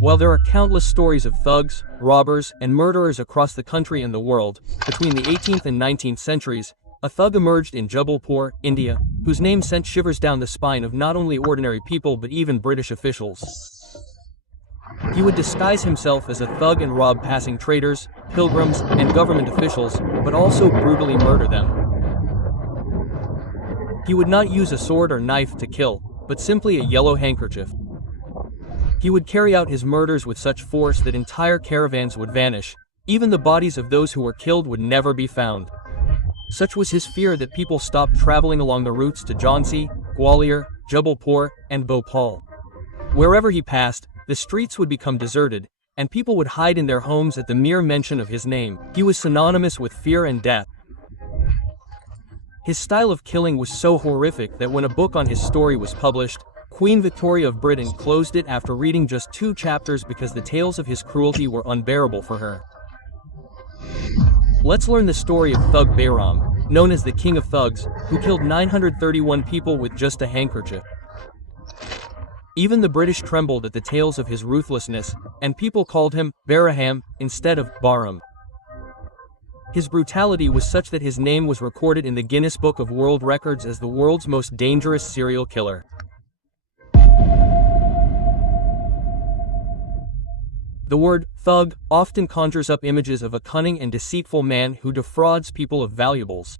While there are countless stories of thugs, robbers, and murderers across the country and the world, between the 18th and 19th centuries, a thug emerged in Jabalpur, India, whose name sent shivers down the spine of not only ordinary people but even British officials. He would disguise himself as a thug and rob passing traders, pilgrims, and government officials, but also brutally murder them. He would not use a sword or knife to kill, but simply a yellow handkerchief. He would carry out his murders with such force that entire caravans would vanish. Even the bodies of those who were killed would never be found. Such was his fear that people stopped traveling along the routes to Jhansi, Gwalior, Jabalpur, and Bhopal. Wherever he passed, the streets would become deserted, and people would hide in their homes at the mere mention of his name. He was synonymous with fear and death. His style of killing was so horrific that when a book on his story was published, Queen Victoria of Britain closed it after reading just 2 chapters because the tales of his cruelty were unbearable for her. Let's learn the story of Thug Behram, known as the King of Thugs, who killed 931 people with just a handkerchief. Even the British trembled at the tales of his ruthlessness, and people called him Behram instead of Behram. His brutality was such that his name was recorded in the Guinness Book of World Records as the world's most dangerous serial killer. The word thug often conjures up images of a cunning and deceitful man who defrauds people of valuables.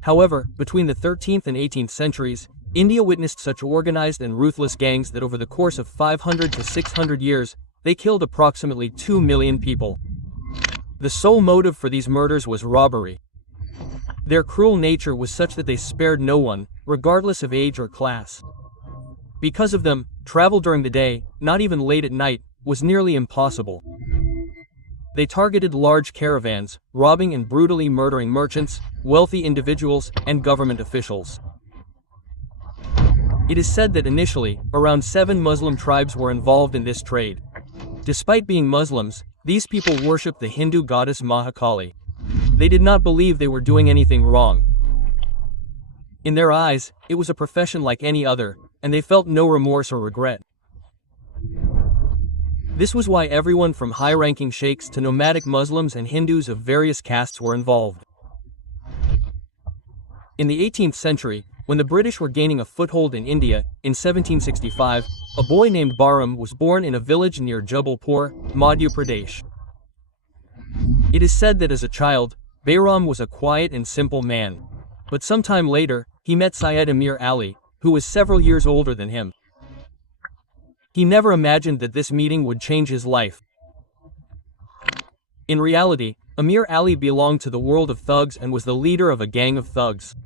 However, between the 13th and 18th centuries, India witnessed such organized and ruthless gangs that over the course of 500 to 600 years, they killed approximately 2 million people. The sole motive for these murders was robbery. Their cruel nature was such that they spared no one, regardless of age or class. Because of them, travel during the day, not even late at night, was nearly impossible. They targeted large caravans, robbing and brutally murdering merchants, wealthy individuals, and government officials. It is said that initially, around 7 Muslim tribes were involved in this trade. Despite being Muslims, these people worshipped the Hindu goddess Mahakali. They did not believe they were doing anything wrong. In their eyes, it was a profession like any other, and they felt no remorse or regret. This was why everyone from high-ranking sheikhs to nomadic Muslims and Hindus of various castes were involved. In the 18th century, when the British were gaining a foothold in India, in 1765, a boy named Behram was born in a village near Jabalpur, Madhya Pradesh. It is said that as a child, Behram was a quiet and simple man. But sometime later, he met Syed Amir Ali, who was several years older than him. He never imagined that this meeting would change his life. In reality, Amir Ali belonged to the world of thugs and was the leader of a gang of thugs.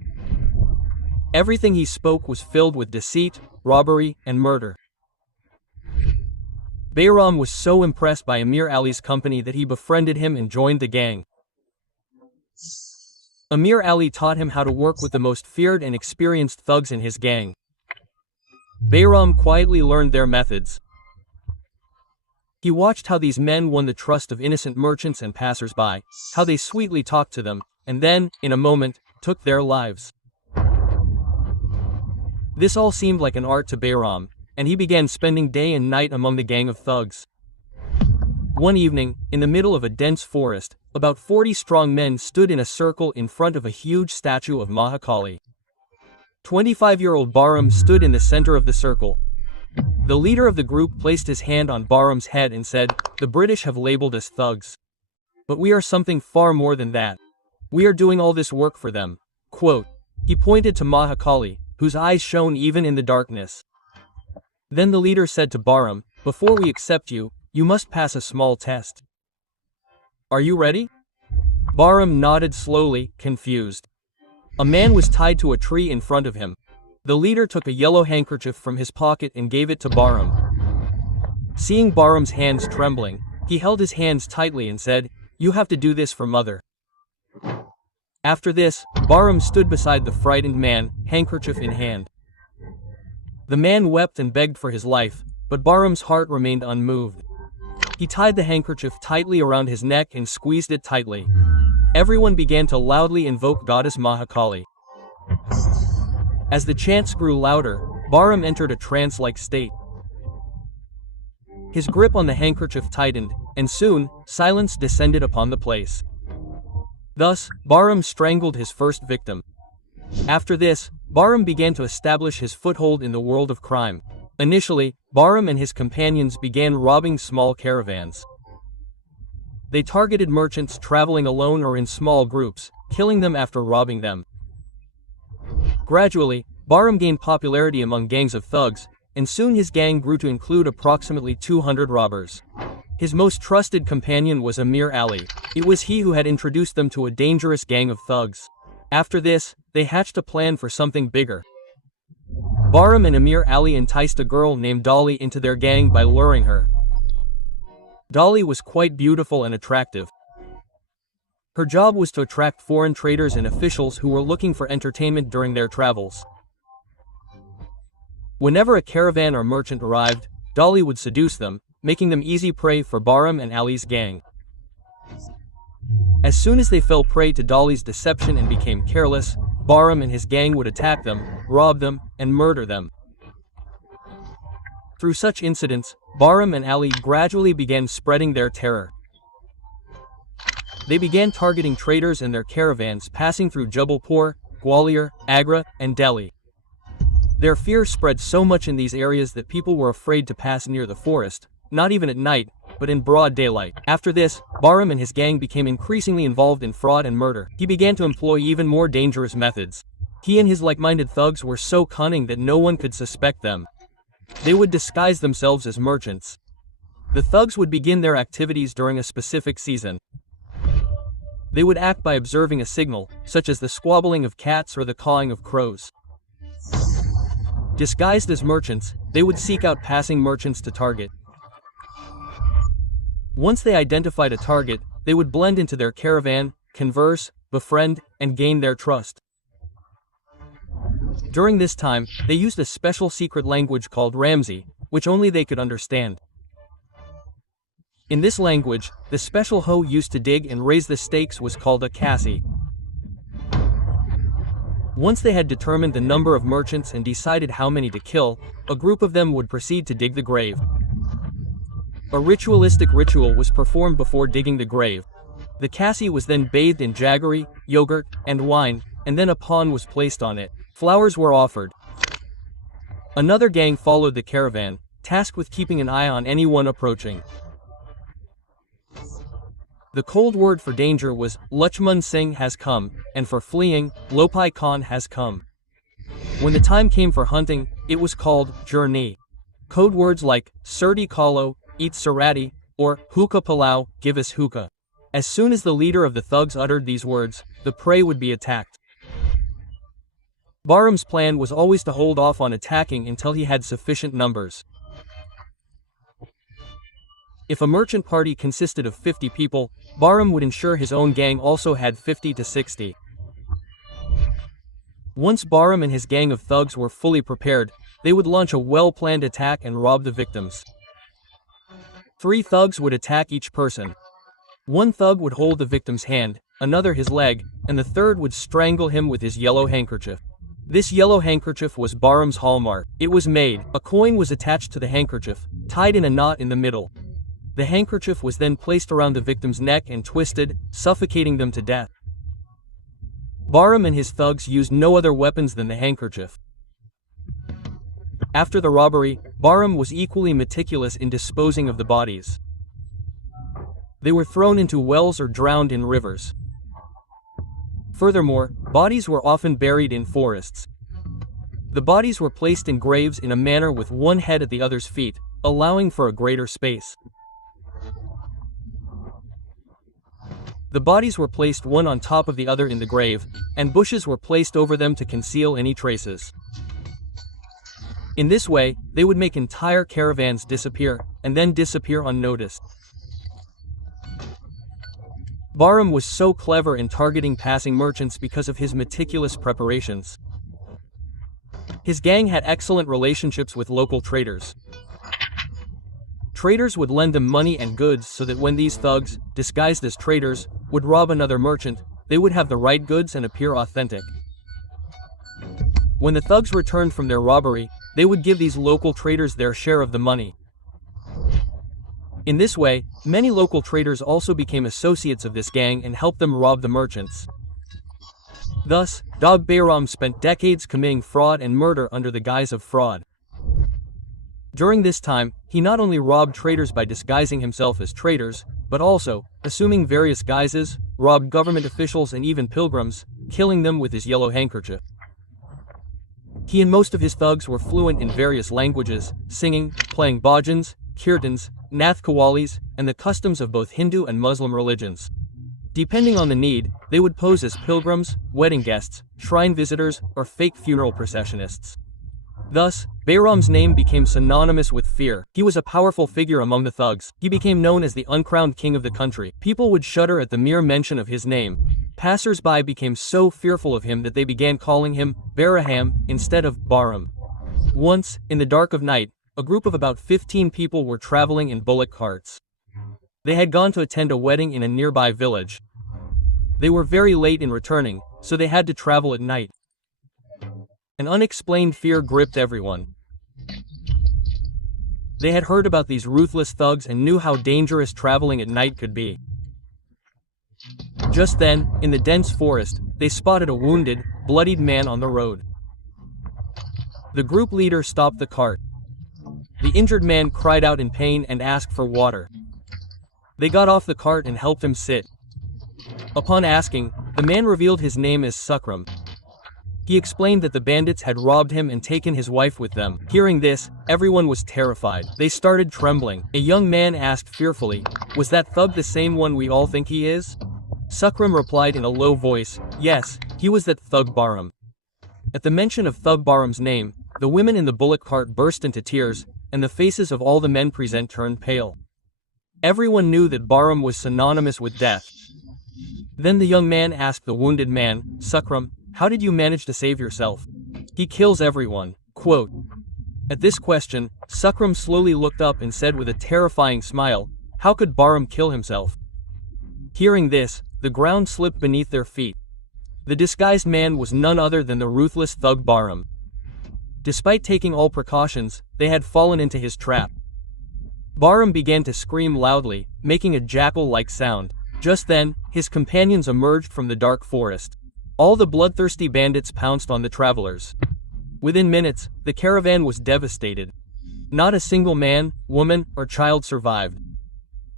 Everything he spoke was filled with deceit, robbery, and murder. Behram was so impressed by Amir Ali's company that he befriended him and joined the gang. Amir Ali taught him how to work with the most feared and experienced thugs in his gang. Behram quietly learned their methods. He watched how these men won the trust of innocent merchants and passers-by, how they sweetly talked to them, and then, in a moment, took their lives. This all seemed like an art to Behram, and he began spending day and night among the gang of thugs. One evening, in the middle of a dense forest, about 40 strong men stood in a circle in front of a huge statue of Mahakali. 25-year-old Behram stood in the center of the circle. The leader of the group placed his hand on Bahram's head and said, "The British have labeled us thugs. But we are something far more than that. We are doing all this work for them." Quote. He pointed to Mahakali, whose eyes shone even in the darkness. Then the leader said to Behram, "Before we accept you, you must pass a small test. Are you ready?" Behram nodded slowly, confused. A man was tied to a tree in front of him. The leader took a yellow handkerchief from his pocket and gave it to Behram. Seeing Bahram's hands trembling, he held his hands tightly and said, "You have to do this for Mother." After this, Behram stood beside the frightened man, handkerchief in hand. The man wept and begged for his life, but Bahram's heart remained unmoved. He tied the handkerchief tightly around his neck and squeezed it tightly. Everyone began to loudly invoke goddess Mahakali. As the chants grew louder, Behram entered a trance-like state. His grip on the handkerchief tightened, and soon, silence descended upon the place. Thus, Behram strangled his first victim. After this, Behram began to establish his foothold in the world of crime. Initially, Behram and his companions began robbing small caravans. They targeted merchants traveling alone or in small groups, killing them after robbing them. Gradually, Behram gained popularity among gangs of thugs, and soon his gang grew to include approximately 200 robbers. His most trusted companion was Amir Ali. It was he who had introduced them to a dangerous gang of thugs. After this, they hatched a plan for something bigger. Behram and Amir Ali enticed a girl named Dolly into their gang by luring her. Dolly was quite beautiful and attractive. Her job was to attract foreign traders and officials who were looking for entertainment during their travels. Whenever a caravan or merchant arrived, Dolly would seduce them, making them easy prey for Behram and Ali's gang. As soon as they fell prey to Dolly's deception and became careless, Behram and his gang would attack them, rob them, and murder them. Through such incidents, Behram and Ali gradually began spreading their terror. They began targeting traders and their caravans passing through Jabalpur, Gwalior, Agra, and Delhi. Their fear spread so much in these areas that people were afraid to pass near the forest, not even at night, but in broad daylight. After this, Behram and his gang became increasingly involved in fraud and murder. He began to employ even more dangerous methods. He and his like-minded thugs were so cunning that no one could suspect them. They would disguise themselves as merchants. The thugs would begin their activities during a specific season. They would act by observing a signal, such as the squabbling of cats or the cawing of crows. Disguised as merchants, they would seek out passing merchants to target. Once they identified a target, they would blend into their caravan, converse, befriend, and gain their trust. During this time, they used a special secret language called Ramzi, which only they could understand. In this language, the special hoe used to dig and raise the stakes was called a kasi. Once they had determined the number of merchants and decided how many to kill, a group of them would proceed to dig the grave. A ritualistic ritual was performed before digging the grave. The kasi was then bathed in jaggery, yogurt, and wine, and then a pawn was placed on it. Flowers were offered. Another gang followed the caravan, tasked with keeping an eye on anyone approaching. The code word for danger was Luchman Singh has come, and for fleeing, Lopai Khan has come. When the time came for hunting, it was called journey. Code words like Surdi Kalo, Eat Sarati, or Hookah Palau, give us hookah. As soon as the leader of the thugs uttered these words, the prey would be attacked. Behram's plan was always to hold off on attacking until he had sufficient numbers. If a merchant party consisted of 50 people, Behram would ensure his own gang also had 50 to 60. Once Behram and his gang of thugs were fully prepared, they would launch a well-planned attack and rob the victims. 3 thugs would attack each person. One thug would hold the victim's hand, another his leg, and the third would strangle him with his yellow handkerchief. This yellow handkerchief was Behram's hallmark. It was made. A coin was attached to the handkerchief, tied in a knot in the middle. The handkerchief was then placed around the victim's neck and twisted, suffocating them to death. Behram and his thugs used no other weapons than the handkerchief. After the robbery, Behram was equally meticulous in disposing of the bodies. They were thrown into wells or drowned in rivers. Furthermore, bodies were often buried in forests. The bodies were placed in graves in a manner with one head at the other's feet, allowing for a greater space. The bodies were placed one on top of the other in the grave, and bushes were placed over them to conceal any traces. In this way, they would make entire caravans disappear, and then disappear unnoticed. Behram was so clever in targeting passing merchants because of his meticulous preparations. His gang had excellent relationships with local traders. Traders would lend them money and goods so that when these thugs, disguised as traders, would rob another merchant, they would have the right goods and appear authentic. When the thugs returned from their robbery, they would give these local traders their share of the money. In this way, many local traders also became associates of this gang and helped them rob the merchants. Thus, Thug Behram spent decades committing fraud and murder under the guise of fraud. During this time, he not only robbed traders by disguising himself as traders, but also, assuming various guises, robbed government officials and even pilgrims, killing them with his yellow handkerchief. He and most of his thugs were fluent in various languages, singing, playing bhajans, kirtans, nath qawwalis, and the customs of both Hindu and Muslim religions. Depending on the need, they would pose as pilgrims, wedding guests, shrine visitors, or fake funeral processionists. Thus, Behram's name became synonymous with fear. He was a powerful figure among the thugs. He became known as the uncrowned king of the country. People would shudder at the mere mention of his name. Passers-by became so fearful of him that they began calling him Behram instead of Behram. Once, in the dark of night, a group of about 15 people were traveling in bullock carts. They had gone to attend a wedding in a nearby village. They were very late in returning, so they had to travel at night. An unexplained fear gripped everyone. They had heard about these ruthless thugs and knew how dangerous traveling at night could be. Just then, in the dense forest, they spotted a wounded, bloodied man on the road. The group leader stopped the cart. The injured man cried out in pain and asked for water. They got off the cart and helped him sit. Upon asking, the man revealed his name as Sukram. He explained that the bandits had robbed him and taken his wife with them. Hearing this, everyone was terrified. They started trembling. A young man asked fearfully, "Was that thug the same one we all think he is?" Sukram replied in a low voice, "Yes, he was that Thug Behram." At the mention of Thug Behram's name, the women in the bullock cart burst into tears, and the faces of all the men present turned pale. Everyone knew that Behram was synonymous with death. Then the young man asked the wounded man, "Sukram, how did you manage to save yourself? He kills everyone." Quote. At this question, Sukram slowly looked up and said with a terrifying smile, "How could Behram kill himself?" Hearing this, the ground slipped beneath their feet. The disguised man was none other than the ruthless Thug Behram. Despite taking all precautions, they had fallen into his trap. Behram began to scream loudly, making a jackal-like sound. Just then, his companions emerged from the dark forest. All the bloodthirsty bandits pounced on the travelers. Within minutes, the caravan was devastated. Not a single man, woman, or child survived.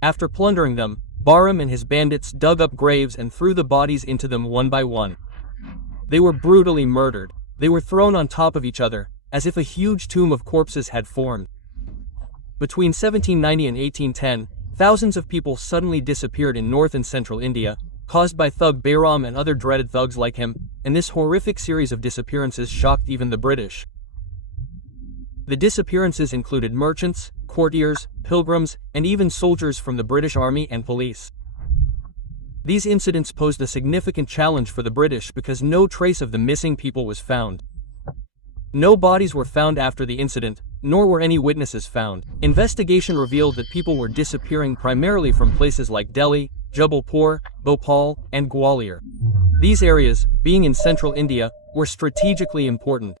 After plundering them, Behram and his bandits dug up graves and threw the bodies into them one by one. They were brutally murdered. They were thrown on top of each other, as if a huge tomb of corpses had formed. Between 1790 and 1810, thousands of people suddenly disappeared in north and central India, caused by Thug Behram and other dreaded thugs like him, and this horrific series of disappearances shocked even the British. The disappearances included merchants, courtiers, pilgrims, and even soldiers from the British Army and police. These incidents posed a significant challenge for the British because no trace of the missing people was found. No bodies were found after the incident, nor were any witnesses found. Investigation revealed that people were disappearing primarily from places like Delhi, Jabalpur, Bhopal, and Gwalior. These areas, being in central India, were strategically important.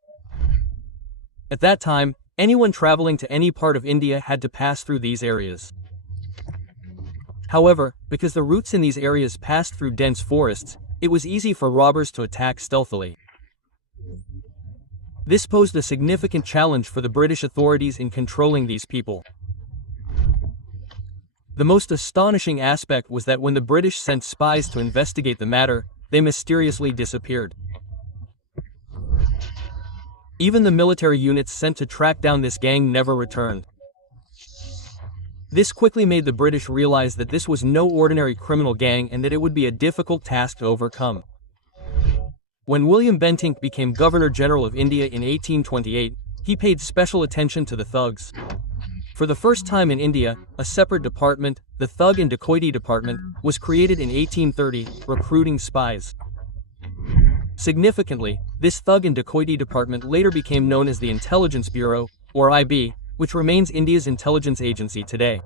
At that time, anyone traveling to any part of India had to pass through these areas. However, because the routes in these areas passed through dense forests, it was easy for robbers to attack stealthily. This posed a significant challenge for the British authorities in controlling these people. The most astonishing aspect was that when the British sent spies to investigate the matter, they mysteriously disappeared. Even the military units sent to track down this gang never returned. This quickly made the British realize that this was no ordinary criminal gang and that it would be a difficult task to overcome. When William Bentinck became Governor-General of India in 1828, he paid special attention to the thugs. For the first time in India, a separate department, the Thug and Dacoity Department, was created in 1830, recruiting spies. Significantly, this Thug and Dacoity Department later became known as the Intelligence Bureau, or IB, which remains India's intelligence agency today.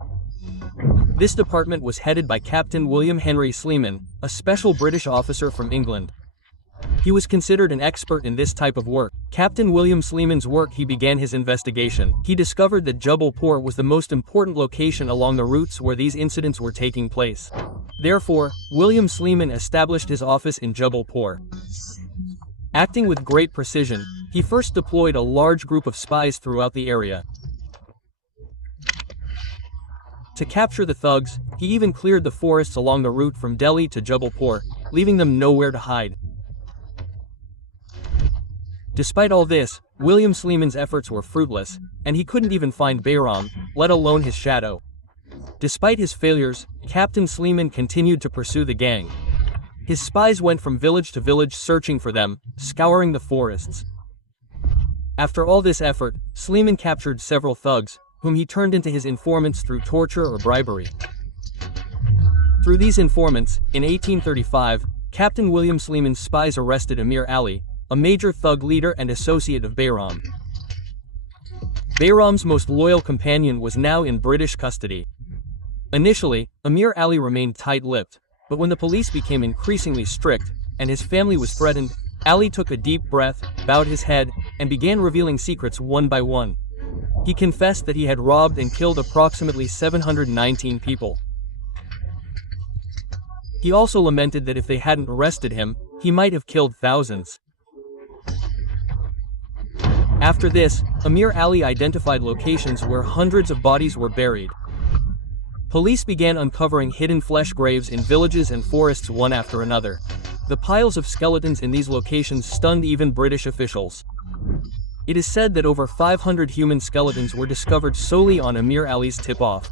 This department was headed by Captain William Henry Sleeman, a special British officer from England. He was considered an expert in this type of work. Captain William Sleeman's work. He began his investigation. He discovered that Jabalpur was the most important location along the routes where these incidents were taking place. Therefore, William Sleeman established his office in Jabalpur. Acting with great precision, he first deployed a large group of spies throughout the area. To capture the thugs, he even cleared the forests along the route from Delhi to Jabalpur, leaving them nowhere to hide. Despite all this, William Sleeman's efforts were fruitless, and he couldn't even find Behram, let alone his shadow. Despite his failures, Captain Sleeman continued to pursue the gang. His spies went from village to village searching for them, scouring the forests. After all this effort, Sleeman captured several thugs, whom he turned into his informants through torture or bribery. Through these informants, in 1835, Captain William Sleeman's spies arrested Amir Ali, a major thug leader and associate of Behram. Behram's most loyal companion was now in British custody. Initially, Amir Ali remained tight-lipped, but when the police became increasingly strict, and his family was threatened, Ali took a deep breath, bowed his head, and began revealing secrets one by one. He confessed that he had robbed and killed approximately 719 people. He also lamented that if they hadn't arrested him, he might have killed thousands. After this, Amir Ali identified locations where hundreds of bodies were buried. Police began uncovering hidden flesh graves in villages and forests one after another. The piles of skeletons in these locations stunned even British officials. It is said that over 500 human skeletons were discovered solely on Amir Ali's tip-off.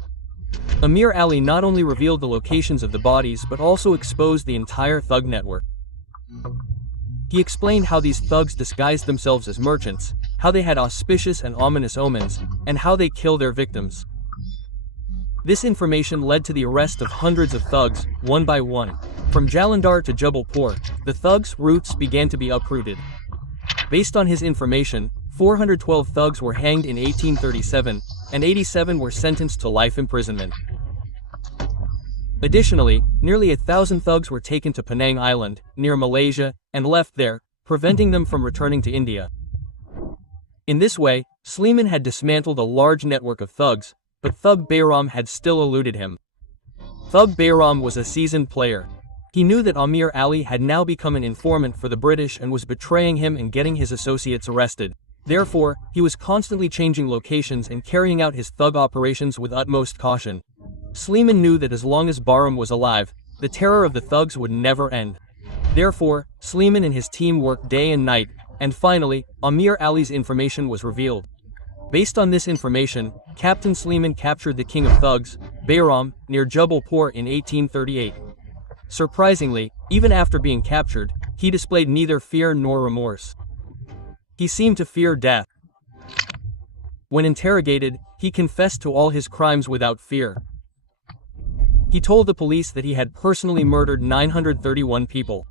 Amir Ali not only revealed the locations of the bodies but also exposed the entire thug network. He explained how these thugs disguised themselves as merchants, how they had auspicious and ominous omens, and how they kill their victims. This information led to the arrest of hundreds of thugs, one by one. From Jalandhar to Jabalpur, the thugs' routes began to be uprooted. Based on his information, 412 thugs were hanged in 1837, and 87 were sentenced to life imprisonment. Additionally, nearly 1,000 thugs were taken to Penang Island, near Malaysia, and left there, preventing them from returning to India. In this way, Sleeman had dismantled a large network of thugs, but Thug Behram had still eluded him. Thug Behram was a seasoned player. He knew that Amir Ali had now become an informant for the British and was betraying him and getting his associates arrested. Therefore, he was constantly changing locations and carrying out his thug operations with utmost caution. Sleeman knew that as long as Behram was alive, the terror of the thugs would never end. Therefore, Sleeman and his team worked day and night, and finally, Amir Ali's information was revealed. Based on this information, Captain Sleeman captured the king of thugs, Behram, near Jabalpur in 1838. Surprisingly, even after being captured, he displayed neither fear nor remorse. He seemed to fear death. When interrogated, he confessed to all his crimes without fear. He told the police that he had personally murdered 931 people.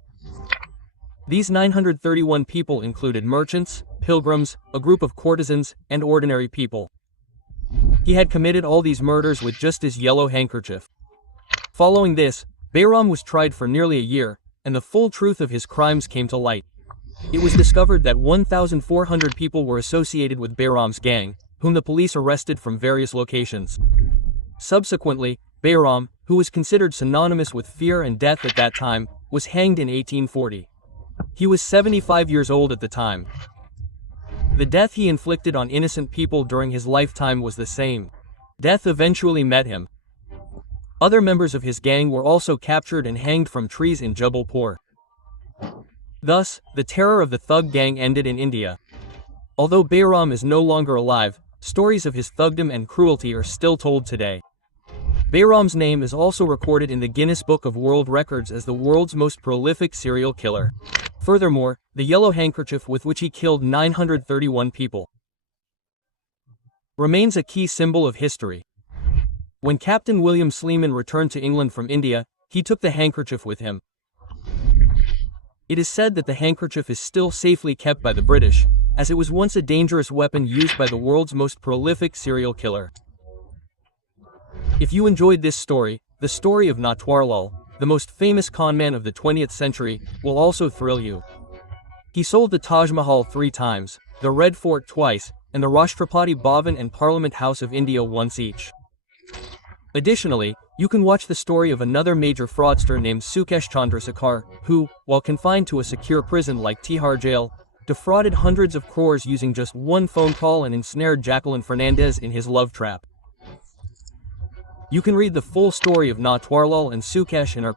These 931 people included merchants, pilgrims, a group of courtesans, and ordinary people. He had committed all these murders with just his yellow handkerchief. Following this, Behram was tried for nearly a year, and the full truth of his crimes came to light. It was discovered that 1,400 people were associated with Behram's gang, whom the police arrested from various locations. Subsequently, Behram, who was considered synonymous with fear and death at that time, was hanged in 1840. He was 75 years old at the time. The death he inflicted on innocent people during his lifetime was the same. Death eventually met him. Other members of his gang were also captured and hanged from trees in Jabalpur. Thus, the terror of the thug gang ended in India. Although Behram is no longer alive, stories of his thugdom and cruelty are still told today. Behram's name is also recorded in the Guinness Book of World Records as the world's most prolific serial killer. Furthermore, the yellow handkerchief with which he killed 931 people remains a key symbol of history. When Captain William Sleeman returned to England from India, he took the handkerchief with him. It is said that the handkerchief is still safely kept by the British, as it was once a dangerous weapon used by the world's most prolific serial killer. If you enjoyed this story, the story of Natwarlal, the most famous conman of the 20th century, will also thrill you. He sold the Taj Mahal 3 times, the Red Fort twice, and the Rashtrapati Bhavan and Parliament House of India once each. Additionally, you can watch the story of another major fraudster named Sukesh Chandrasekhar, who, while confined to a secure prison like Tihar jail, defrauded hundreds of crores using just one phone call and ensnared Jacqueline Fernandez in his love trap. You can read the full story of Natwarlal and Sukesh in our